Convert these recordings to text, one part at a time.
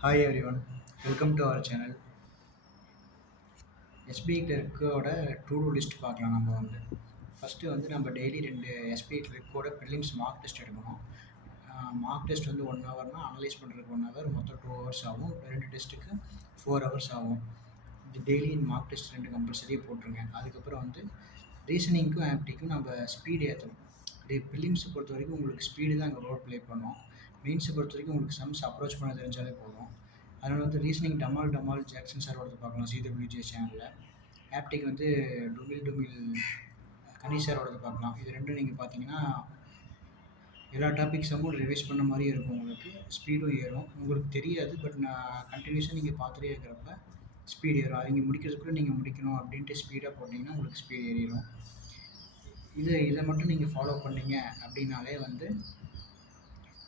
Hi everyone, welcome to our channel. SBI கிளர்க்கோட to do list பார்க்கலாம். First நம்ம daily 2 SBI கிளர்க்கோட prelims mock test எடுக்கணும். Mock test 1 ஹவர்னா அனலைஸ் பண்ணுறதுக்கு 1 ஹவர், மொத்தம் 2 ஹவர்ஸ் ஆகும். 2 டெஸ்ட்டுக்கு 4 ஹவர்ஸ் ஆகும். இது டெய்லி மார்க் டெஸ்ட் 2 கம்பல்சரியாக போட்டுருங்க. அதுக்கப்புறம் ரீசனிங்க்கும் ஆப்டிக்கும் நம்ம ஸ்பீடு ஏற்றணும். ப்ரிலிம்ஸை பொறுத்த வரைக்கும் உங்களுக்கு ஸ்பீடு தான் அங்கே ரோல் ப்ளே பண்ணும். மெயின்ஸை பொறுத்த வரைக்கும் உங்களுக்கு சம்ஸ் அப்ரோச் பண்ண தெரிஞ்சாலே போதும். அதனால் ரீசனிங் டமால் ஜாக்சன் சாரோடது பார்க்கலாம் சிடபிள்யூஜே சேனலில். ஆப்டிக் டுமில் கனி சாரோடது பார்க்கலாம். இது ரெண்டும் நீங்கள் பார்த்தீங்கன்னா எல்லா டாபிக்ஸமும் ரிவைஸ் பண்ண மாதிரியே இருக்கும். உங்களுக்கு ஸ்பீடும் ஏறும். உங்களுக்கு தெரியாது, பட் நான் கண்டினியூஸாக நீங்கள் பார்த்துட்டே இருக்கிறப்ப ஸ்பீடு ஏறும். அவங்க முடிக்கிறதுக்குள்ளே நீங்கள் முடிக்கணும் அப்படின்ட்டு ஸ்பீடாக போட்டிங்கன்னா உங்களுக்கு ஸ்பீடு ஏறிடும். இதை மட்டும் நீங்கள் ஃபாலோ பண்ணீங்க அப்படின்னாலே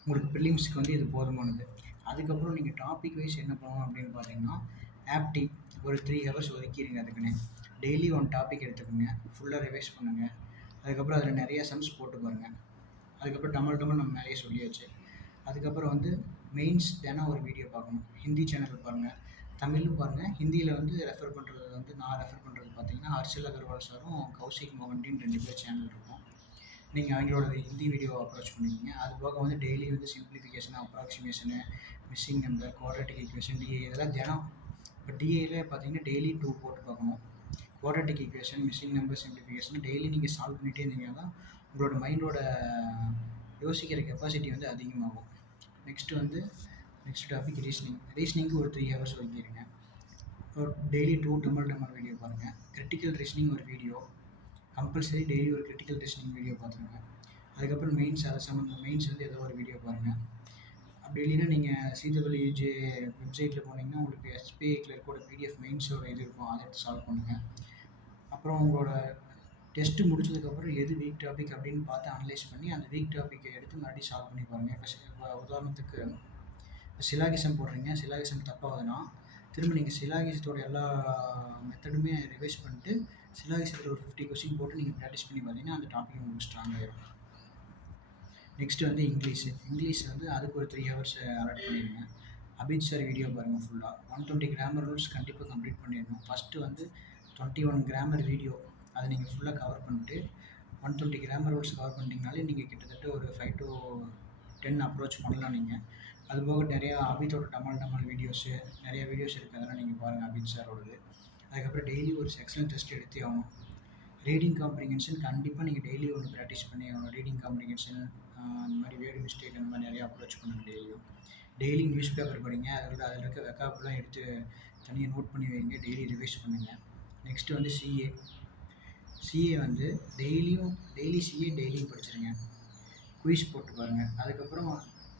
உங்களுக்கு ப்ரிலிம்ஸ்க்கு இது போதுமானது. அதுக்கப்புறம் நீங்கள் டாபிக் வைஸ் என்ன பண்ணணும் அப்படின்னு பார்த்தீங்கன்னா, ஆப்டி ஒரு 3 ஹவர்ஸ் ஒதுக்கிடுங்க. அதுக்குன்னு டெய்லி 1 டாபிக் எடுத்துக்கோங்க, ஃபுல்லாக ரிவைஸ் பண்ணுங்கள். அதுக்கப்புறம் அதில் நிறையா சம்ஸ் போட்டு பாருங்கள். அதுக்கப்புறம் டமல் நம்ம மேலேயே சொல்லியாச்சு. அதுக்கப்புறம் மெயின்ஸ் தினம் ஒரு வீடியோ பார்க்கணும். ஹிந்தி சேனல் பாருங்கள், தமிழும் பாருங்கள். ஹிந்தியில் ரெஃபர் பண்ணுறது நான் ரெஃபர் பண்ணுறது பார்த்தீங்கன்னா ஹர்ஷல் அகர்வால் சாரும் கௌசிக் மோகன்டின்னு 2 பேர் சேனல் இருக்கும். நீங்கள் அவங்களோட ஹிந்தி வீடியோ அப்ரோச் பண்ணிக்கிங்க. அது போக daily simplification, approximation, missing number, quadratic equation, D இதெல்லாம் தினம். இப்போ டிஏல பார்த்தீங்கன்னா டெய்லி 2 போட்டு பார்க்கணும். Quadratic equation, missing number, simplification daily நீங்கள் சால்வ் பண்ணிகிட்டே இருந்தீங்கன்னா தான் உங்களோட மைண்டோட யோசிக்கிற கெப்பாசிட்டி அதிகமாகும். நெக்ஸ்ட் டாபிக் ரீசனிங்க்கு ஒரு 3 ஹவர்ஸ் ஒதுக்கிடுங்க. டெய்லி 2 டமல் வீடியோ பாருங்கள். கிரிட்டிக்கல் ரீசனிங் ஒரு வீடியோ கம்பல்சரி டெய்லி ஒரு கிரிட்டிக்கல் ரீசனிங் வீடியோ பார்த்துருங்க. அதுக்கப்புறம் மெயின்ஸ் அதை சம்மந்தம் மெயின்ஸ் ஏதோ ஒரு வீடியோ பாருங்கள். அப்படி இல்லைன்னா நீங்கள் சிடபிள்யூஜே வெப்சைட்டில் போனீங்கன்னா உங்களுக்கு எஸ்பிஐ கிளர்க்கோட பிடிஎஃப் மெயின்ஸோட இது இருக்கும், அதை எடுத்து சால்வ் பண்ணுங்கள். அப்புறம் உங்களோட டெஸ்ட்டு முடிச்சதுக்கப்புறம் எது வீக் டாபிக் அப்படின்னு பார்த்து அனலைஸ் பண்ணி அந்த வீக் டாப்பிக்கை எடுத்து மறுபடியும் சால்வ் பண்ணி பாருங்கள். இப்போ உதாரணத்துக்கு சிலாகிசம் போடுறீங்க, சிலாகிசம் தப்பாகுதுன்னா திரும்ப நீங்கள் சிலாகிசத்தோட எல்லா மெத்தடுமே ரிவைஸ் பண்ணிட்டு சிலாகிசத்தில் ஒரு 50 கொஸ்டின் போட்டு நீங்கள் ப்ராக்டிஸ் பண்ணி பார்த்தீங்கன்னா அந்த டாபிக் உங்களுக்கு ஸ்ட்ராங் ஆகிடும். நெக்ஸ்ட்டு இங்கிலீஷ் அதுக்கு ஒரு 3 ஹவர்ஸ் அலாட் பண்ணிடுங்க. அபித் சார் வீடியோ பாருங்கள் ஃபுல்லாக. 120 கிராமர் ரூல்ஸ் கண்டிப்பாக கம்ப்ளீட் பண்ணிடணும். ஃபஸ்ட்டு 21 கிராமர் வீடியோ அதை நீங்கள் ஃபுல்லாக கவர் பண்ணிட்டு 120 கிராமர் ரூல்ஸ் கவர் பண்ணிட்டீங்கனாலே நீங்கள் கிட்டத்தட்ட ஒரு 5 to 10 அப்ரோச் பண்ணலாம் நீங்கள். அதுபோக நிறையா அபித்தோட டமால் வீடியோஸு நிறையா வீடியோஸ் இருக்குது, அதெல்லாம் நீங்கள் பாருங்கள் அபித் சாரோடது. அதுக்கப்புறம் டெய்லி ஒரு செக்ஷன் டெஸ்ட் எடுத்தே ஆகணும். ரீடிங் காம்ப்ரிஹென்ஷன் கண்டிப்பாக நீங்கள் டெய்லி ஒன்று ப்ராக்டிஸ் பண்ணி ஆகணும். ரீடிங் காம்ப்ரிஹென்ஷன் அந்த மாதிரி வேர்டு மிஸ்டேக் அந்த மாதிரி நிறையா அப்ரோச் பண்ணுங்கள். டெய்லி நியூஸ் பேப்பர் படிங்க. அதில் இருக்க வெக்காப்லாம் எடுத்து தனியாக நோட் பண்ணி வைங்க. டெய்லி ரிவைஸ் பண்ணுங்கள். நெக்ஸ்ட்டு சிஏ டெய்லி சிஏ டெய்லியும் படிச்சிருங்க. குயிஸ் போட்டு பாருங்கள். அதுக்கப்புறம்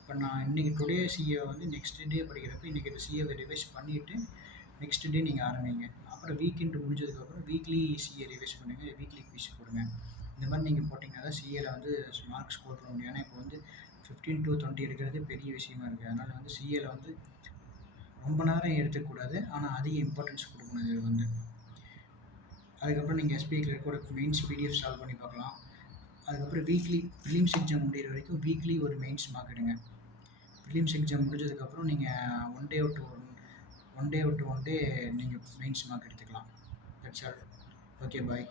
இப்போ நான் இன்றைக்கி டுடே சிஏ நெக்ஸ்ட் டே படிக்கிறப்ப இன்றைக்கி சிஏவை ரிவைஸ் பண்ணிவிட்டு நெக்ஸ்ட் டே நீங்கள் ஆரம்பிங்க. அப்புறம் வீக்கெண்டு முடிஞ்சதுக்கப்புறம் வீக்லி சிஏ ரிவைஸ் பண்ணுங்கள், வீக்லி குயிஸ் போடுங்க. இந்த மாதிரி நீங்கள் போட்டிங்கன்னா தான் சிஏல மார்க் ஸ்கோர் பண்ண முடியும். ஏன்னா இப்போ 15 to 20 எடுக்கிறது பெரிய விஷயமா இருக்குது. அதனால் சிஏல ரொம்ப நேரம் எடுத்துக்கூடாது, ஆனால் அதிக இம்பார்ட்டன்ஸ் கொடுக்கணும். இது அதுக்கப்புறம் நீங்கள் எஸ்பிஐ கிளர்க்கோட மெயின்ஸ் பிடிஎஃப் சால்வ் பண்ணி பார்க்கலாம். அதுக்கப்புறம் வீக்லி ப்ரிலிம்ஸ் எக்ஸாம் முடிகிற வரைக்கும் வீக்லி ஒரு மெயின்ஸ் மார்க் எடுங்க. ப்ரிலிம்ஸ் எக்ஸாம் முடிஞ்சதுக்கப்புறம் நீங்கள் ஒன் டே விட்டு ஒன் டே நீங்கள் மெயின்ஸ் மார்க் எடுத்துக்கலாம். That's all. Okay, bye.